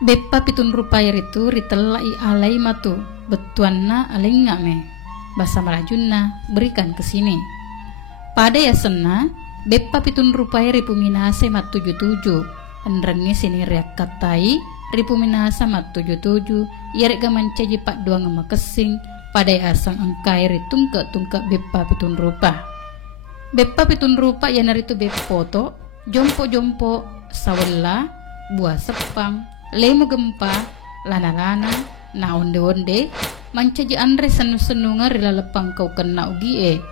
Beppa pitun rupai ritu ritella i alai matu betuanna alenga me basa malajunna berikan ke sini. Pada ya sena beppa pitun rupai ripu minase mat 77 enrengi sini riak katai ripu minasa mat 77 yarek gaman caji pak dua ngema kesing pada ya asang engkai ritungke beppa pitun rupa. Beppa pitun rupa yana ritu beppoto jompo sawella buah sepang lemo gempa lana-lana na onde-onde mancaji andre senu-senunga rila lepang kau kena ugie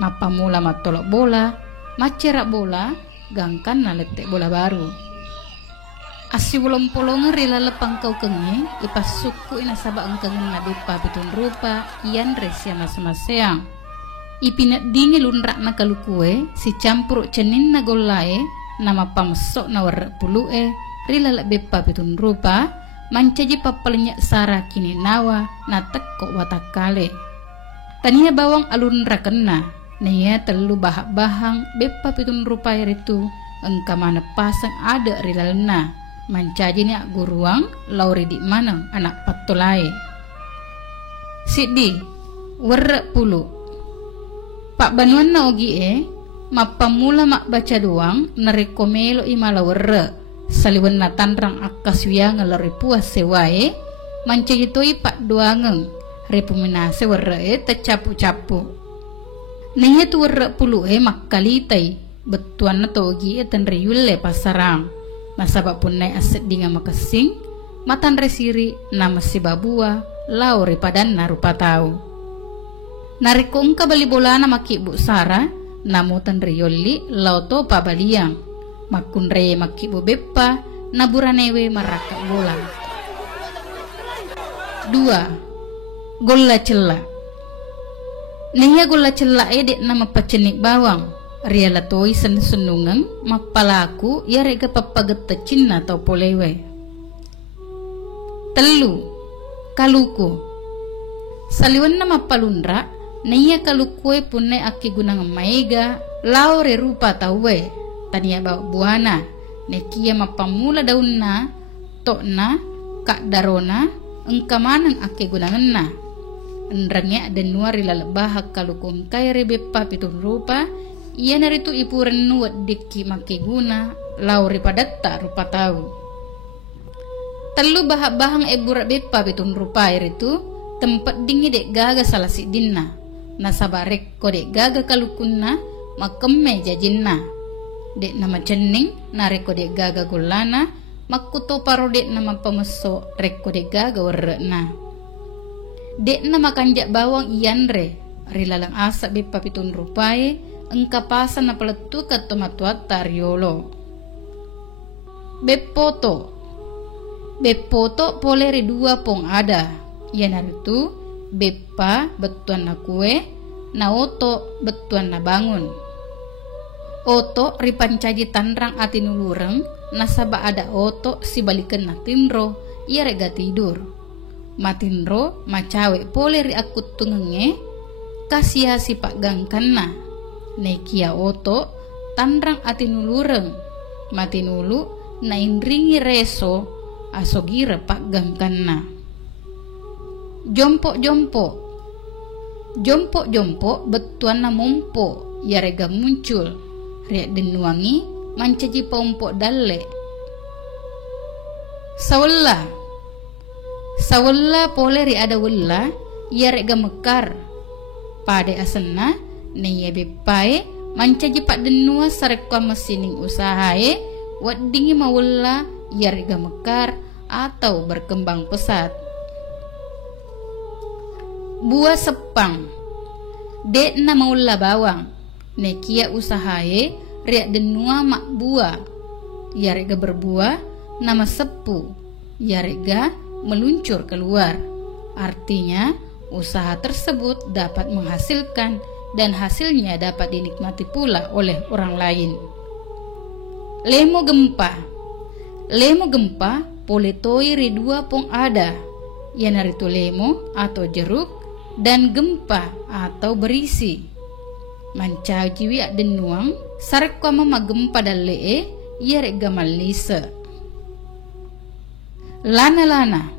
mapa mula matolok bola macerak bola gangkan na letek bola baru asi ulom polonga rila lepang kau kengi ipas suku ina sabak engkengen na beppa pitun rupa ian resia mas-maseang ipinet dingi lunrak na kalukue si campur cenin na golae nama pamesok na warrak pulue rila lak beppa pitun rupa mancaji papalnya sara kini nawa na tekok watakale tania bawang alun rakena nia telu bahang beppa pitun rupa itu engka mana pasang ada rila lena mancaji ni guruang lauri di mana anak patulai sidi warrak pulu pak banuan na ogie mapamula mak baca doang narekomelo imala warrak saliwan na tanrang akas wiya ngalari puas sewae mancagitoi pak duangeng repuminase warrae tacapu-capu nanya tu warra puluhe makkalitai betuan na togi etan reyulle pasarang nasabak punai aset dinga makasing matan resiri nama si babua lauri padan na rupa tau narikong kabali bolana maki bu Sara namutan reyolli lauto pabaliang makun re makibu beppa naburanewe maraka bola. 2. Golla cella. Nia golla cella edek nama pacenik bawang. Ria latoi sen-senungang mapalaku ya rega papagetta cinna atau polewe. 3. Kaluku. Saliwan nama palundra nia kalukue punne aki gunang maiga laure rupa tawe. Tania bawa buana nekia mapamula daunna tokna kak darona engka manang ake gunanganna enrangnya dan nuari lalabahak kalukum kaire beppa pitun rupa ia naritu ipuren nuat diki make guna lauri padatta rupa tahu telu bahang eburak beppa pitun rupa itu tempat dingi dek gaga salah si dinna nasabarek ko dek gaga kalukunna makemme jajinna dek nama cening nareko dek gaga gulana makuto paro dek nama pemeso reko dek gaga warna dek nama kanjak bawang ianre rilalang asak beppa pitun rupae engka pasan na peletu ka tomatuat tariolo beppoto pole ri dua pong ada iana itu beppa betuan na kue na oto betuan na bangun oto ripancaji tanrang ati nulureng nasaba ada oto si balikan na tinro ia rega tidur matinro macawe pole ri akut tungenge kasia si pak gangkanna nekia oto tanrang ati nulureng matinulu na indringi reso asogira pak gangkanna jompo betuan na mompo ia rega muncul riak denuangi mancaji pompo dalle sawella pole ri ada wella ia rega mekar pade asenna ne beppae mancaji pak denua sarekwa mesining usahae waddingi mawella ia rega mekar atau berkembang pesat buah sepang dek na mawella bawang nekia usahae riak denua mak buah ya rega berbuah nama sepu ya rega meluncur keluar artinya usaha tersebut dapat menghasilkan dan hasilnya dapat dinikmati pula oleh orang lain. Lemo gempa poletoi ri dua pong ada yanaritu lemo atau jeruk dan gempa atau berisi mancaji wiak denuang sarekwa mama gempa dalee ia rek gamal lisa lana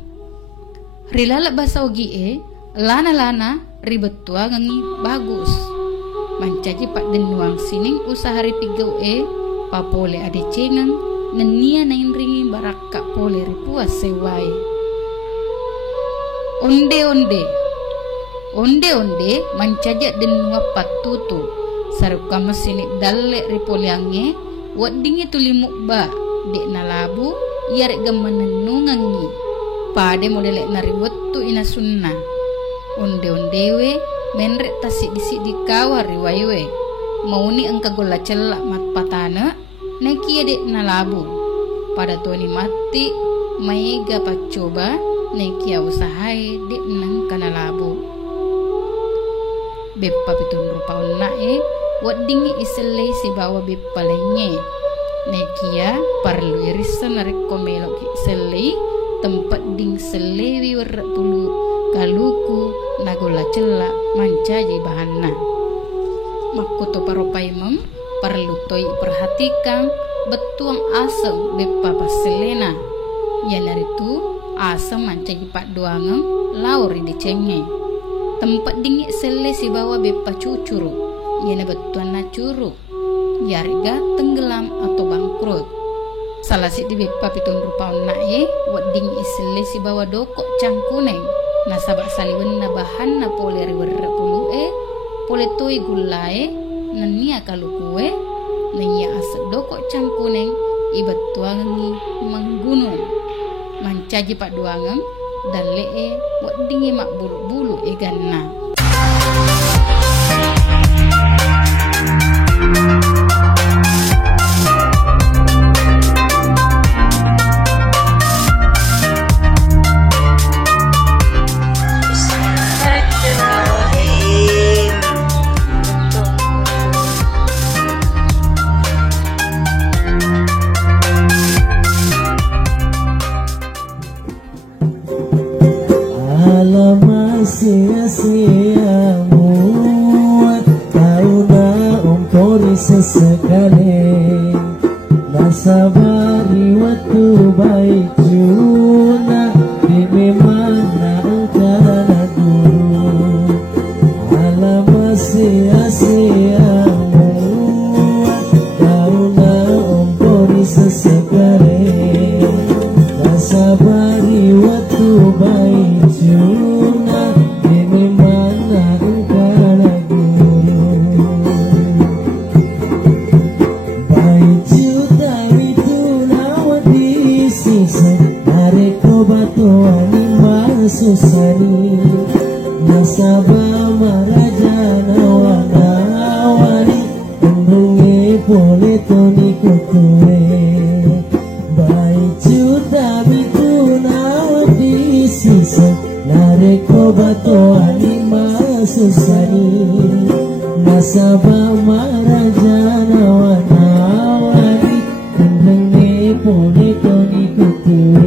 rilala basa ogi lana ribetua ngangi bagus mancaji pak denuang sining usaha ripigau papole ade cengang nenia nain ringi barakka pole ripua sewai onde mancaja denua patutu saruka mesini dalle ripoliange wadingi tulimuk ba dek nalabu yarek gamanenungangi pade modelek nariwettu ina sunnah ondewe menrek tasik disik dikawar riwaywe mauni engka gola celak mat patana neki dek nalabu pada toni mati maiga pacoba neki usahai dek nang kanalabu beppa pitun rupa unnae wadingi iselei si bawa beppa lenge nekia parlu irisa narik komelok iselei tempat ding selewi warra pulu kaluku nagola celak mancaji bahanna makuto paropaimem perlu toi perhatikan betuang asem beppa paselena yanaritu asem mancaji pak doangem lauri dicenge tempat dingin sele si bawa beppa cucuru yana betuan na curu yarga tenggelam atau bangkrut salah si di beppa pitun rupa nae wading isele si bawa dokok cangkuneng nasabak saliwen na bahan na pole riwerra pulu pole toi gulae nania kalukue nania asek dokok cangkuneng ibat tuangi menggunung mancaji pak duangem dan lee wadingi mak bulu-bulu ganna sia-siamu kau na umpori sesekali nasabari waktu baik juna di memana engkana dulu alama sia-siamu kau na umpori sesekali nasabari waktu baik juna susani nasaba marajana wanawani undungi pole toni kutue bai juta bituna wadi sisa nareko bato anima susani nasaba marajana wanawani undungi pole toni kutue